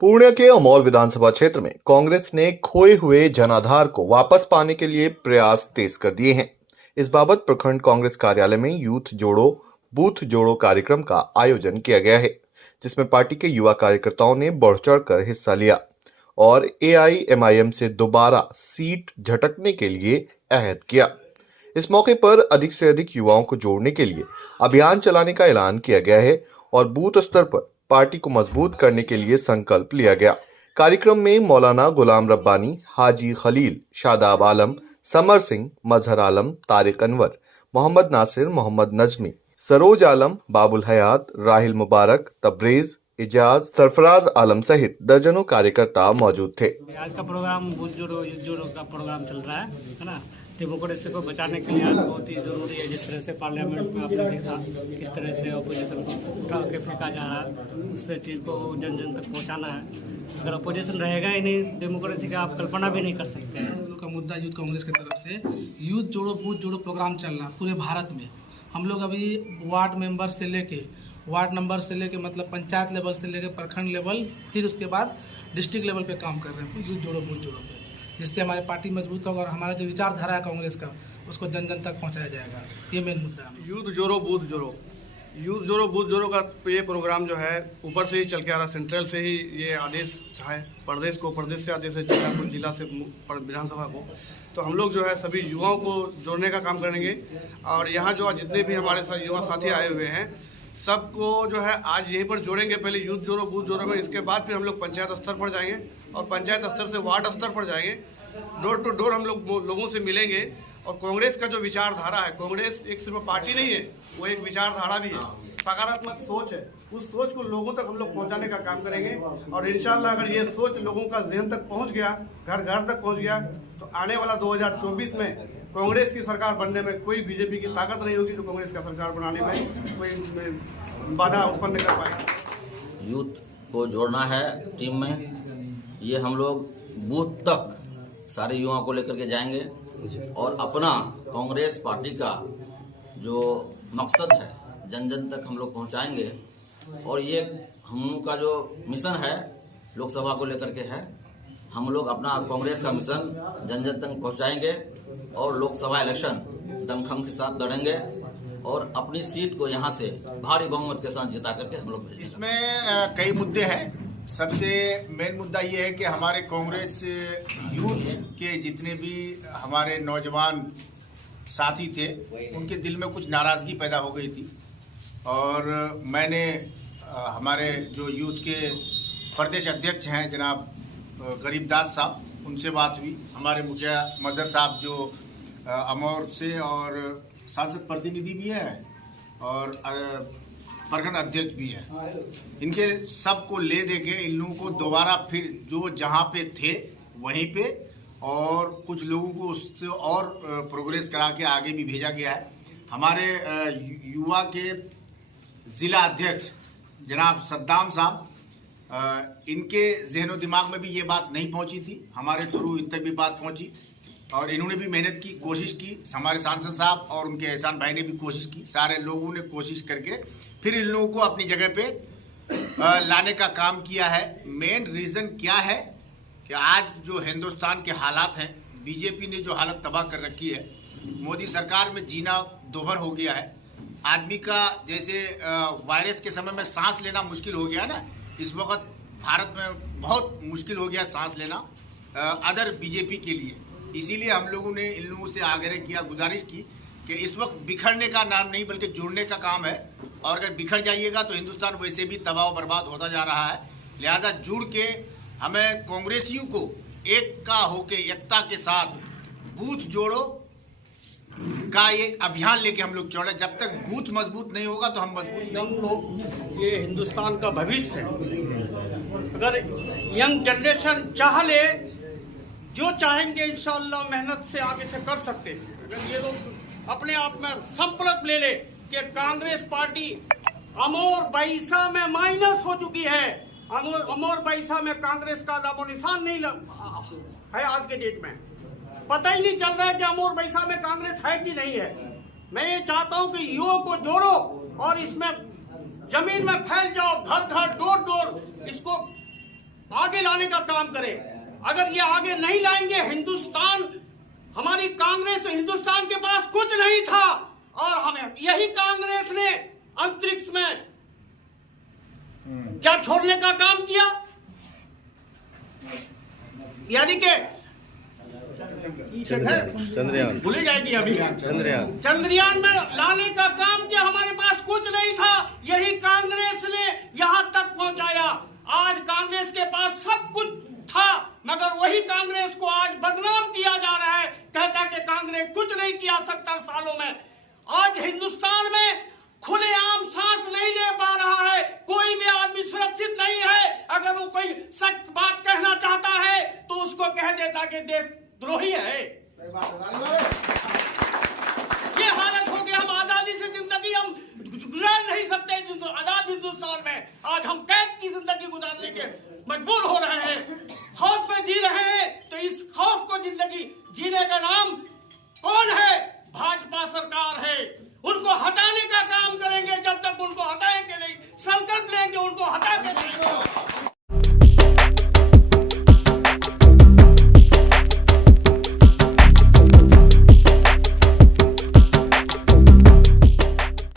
पूर्णिया के अमौर विधानसभा क्षेत्र में कांग्रेस ने खोए हुए जनाधार को वापस पाने के लिए प्रयास तेज कर दिए हैं। इस बाबत प्रखंड कांग्रेस कार्यालय में यूथ जोड़ो बूथ जोड़ो कार्यक्रम का आयोजन किया गया है, जिसमें पार्टी के युवा कार्यकर्ताओं ने बढ़ चढ़कर हिस्सा लिया और एआईएमआईएम से दोबारा सीट झटकने के लिए अहद किया। इस मौके पर अधिक से अधिक युवाओं को जोड़ने के लिए अभियान चलाने का ऐलान किया गया है और बूथ स्तर पर पार्टी को मजबूत करने के लिए संकल्प लिया गया। कार्यक्रम में मौलाना गुलाम रब्बानी, हाजी खलील, शादाब आलम, समर सिंह, मजहर आलम, तारिक अनवर, मोहम्मद नासिर, मोहम्मद नजमी, सरोज आलम, बाबुल हयात, राहिल मुबारक, तब्रेज, इजाज, सरफराज आलम सहित दर्जनों कार्यकर्ता मौजूद थे। आज का प्रोग्राम बूथ जोड़ो युद्ध जोड़ो का प्रोग्राम चल रहा है ना। डेमोक्रेसी को बचाने के लिए आज बहुत ही ज़रूरी है। जिस तरह से पार्लियामेंट में आपने देखा किस तरह से अपोजिशन को उठा के फेंका जा रहा है, उससे चीज़ को जन जन तक पहुंचाना है। अगर अपोजिशन रहेगा ही नहीं, डेमोक्रेसी का आप कल्पना भी नहीं कर सकते हैं। हम लोग का मुद्दा यूथ कांग्रेस की तरफ से यूथ जोड़ो बूथ जोड़ो प्रोग्राम चल रहा पूरे भारत में। हम लोग अभी वार्ड मेंबर से लेके वार्ड नंबर से लेके मतलब पंचायत लेवल से लेके प्रखंड लेवल, फिर उसके बाद डिस्ट्रिक्ट लेवल पे काम कर रहे हैं यूथ जोड़ो बूथ जोड़ो पे, जिससे हमारी पार्टी मजबूत होगा और हमारा जो विचारधारा है कांग्रेस का उसको जन जन तक पहुंचाया जाएगा। ये मेन मुद्दा है। यूथ जोड़ो बूथ जोड़ो, यूथ जोड़ो बूथ जोड़ो का ये प्रोग्राम जो है ऊपर से ही चल के आ रहा, सेंट्रल से ही ये आदेश है, प्रदेश को, प्रदेश से आदेश है जिला से विधानसभा को। तो हम लोग जो है सभी युवाओं को जोड़ने का काम करेंगे और यहाँ जो जितने भी हमारे साथ युवा साथी आए हुए हैं सबको जो है आज यहीं पर जोड़ेंगे। पहले यूथ जोड़ो बूथ जोड़ो में, इसके बाद फिर हम लोग पंचायत स्तर पर जाएंगे और पंचायत स्तर से वार्ड स्तर पर जाएंगे। डोर टू डोर हम लोग लोगों से मिलेंगे और कांग्रेस का जो विचारधारा है, कांग्रेस एक सिर्फ पार्टी नहीं है, वो एक विचारधारा भी है, सकारात्मक सोच है। उस सोच को लोगों तक हम लोग पहुंचाने का काम करेंगे और इंशाल्लाह अगर ये सोच लोगों का ज़हन तक पहुंच गया, घर घर तक पहुंच गया, तो आने वाला 2024 में कांग्रेस की सरकार बनने में कोई बीजेपी की ताकत नहीं होगी जो कांग्रेस का सरकार बनाने में कोई बाधा उत्पन्न कर पाएगा। यूथ को जोड़ना है टीम में। ये हम लोग बूथ तक सारे युवाओं को लेकर के जाएंगे और अपना कांग्रेस पार्टी का जो मकसद है जन जन तक हम लोग पहुंचाएंगे। और ये हम लोग का जो मिशन है लोकसभा को लेकर के है, हम लोग अपना कांग्रेस का मिशन जन जन तक पहुंचाएंगे और लोकसभा इलेक्शन दमखम के साथ लड़ेंगे और अपनी सीट को यहाँ से भारी बहुमत के साथ जिता करके हम लोग भेजेंगे। इसमें कई मुद्दे हैं। सबसे मेन मुद्दा ये है कि हमारे कांग्रेस यूथ के जितने भी हमारे नौजवान साथी थे उनके दिल में कुछ नाराज़गी पैदा हो गई थी और मैंने हमारे जो यूथ के प्रदेश अध्यक्ष हैं जनाब गरीबदास साहब, उनसे बात हुई। हमारे मुखिया मजहर साहब जो अमौर से और सांसद प्रतिनिधि भी हैं और प्रखंड अध्यक्ष भी हैं, इनके सबको ले दे के इन लोगों को दोबारा फिर जो जहाँ पे थे वहीं पे और कुछ लोगों को उससे और प्रोग्रेस करा के आगे भी भेजा गया है। हमारे युवा के ज़िला अध्यक्ष जनाब सद्दाम साहब, इनके जहनो दिमाग में भी ये बात नहीं पहुंची थी, हमारे थ्रू इन तक भी बात पहुंची और इन्होंने भी मेहनत की, कोशिश की। हमारे सांसद साहब और उनके एहसान भाई ने भी कोशिश की, सारे लोगों ने कोशिश करके फिर इन लोगों को अपनी जगह पे लाने का काम किया है। मेन रीज़न क्या है कि आज जो हिंदुस्तान के हालात हैं, बीजेपी ने जो हालत तबाह कर रखी है, मोदी सरकार में जीना दोभर हो गया है। आदमी का जैसे वायरस के समय में सांस लेना मुश्किल हो गया ना, इस वक्त भारत में बहुत मुश्किल हो गया सांस लेना अदर बीजेपी के लिए। इसीलिए हम लोगों ने इन लोगों से आग्रह किया, गुजारिश की कि इस वक्त बिखरने का नाम नहीं बल्कि जुड़ने का काम है और अगर बिखर जाइएगा तो हिंदुस्तान वैसे भी तबाह बर्बाद होता जा रहा है। लिहाजा जुड़ के हमें कांग्रेसियों को एक का होके एकता के साथ बूथ जोड़ो का एक अभियान लेके हम लोग चौड़े। जब तक बूथ मजबूत नहीं होगा तो हम मजबूत नहीं। यंग लोग ये हिंदुस्तान का भविष्य है। अगर यंग जनरेशन चाह ले, जो चाहेंगे इंशाअल्लाह मेहनत से आगे से कर सकते हैं। अगर ये लोग अपने आप में संकल्प ले ले कि कांग्रेस पार्टी अमौर बैसा में माइनस हो चुकी है, अमौर बैसा में कांग्रेस का नामो निशान नहीं है। आज के डेट में पता ही नहीं चल रहा है कि अमौर बैसा में कांग्रेस है कि नहीं है। मैं ये चाहता हूं कि युवाओं को जोड़ो और इसमें जमीन में फैल जाओ, घर घर डोर डोर इसको लाने का काम करें। अगर ये आगे नहीं लाएंगे, हिंदुस्तान, हमारी कांग्रेस, हिंदुस्तान के पास कुछ नहीं था और हमें यही कांग्रेस ने अंतरिक्ष में क्या छोड़ने का काम किया, यानी कि चंद्रयान भूली जाएगी अभी, चंद्रयान में लाने का काम किया। हमारे पास कुछ नहीं था, यही कांग्रेस ने यहां तक पहुंचाया। आज कांग्रेस के पास सब कुछ था, मगर वही कांग्रेस को आज बदनाम किया जा रहा है, कहता कि कांग्रेस कुछ नहीं किया 70 सालों में। आज हिंदुस्तान में खुलेआम सांस नहीं ले पा रहा है, कोई भी आदमी सुरक्षित नहीं है। अगर वो कोई सच बात कहना चाहता है तो उसको कह देता कि देशद्रोही है। ये हालत हो गया। हम आजादी से जिंदगी हम गुजार नहीं सकते आजाद हिंदुस्तान में। आज हम कैद की जिंदगी गुजारने के मजबूर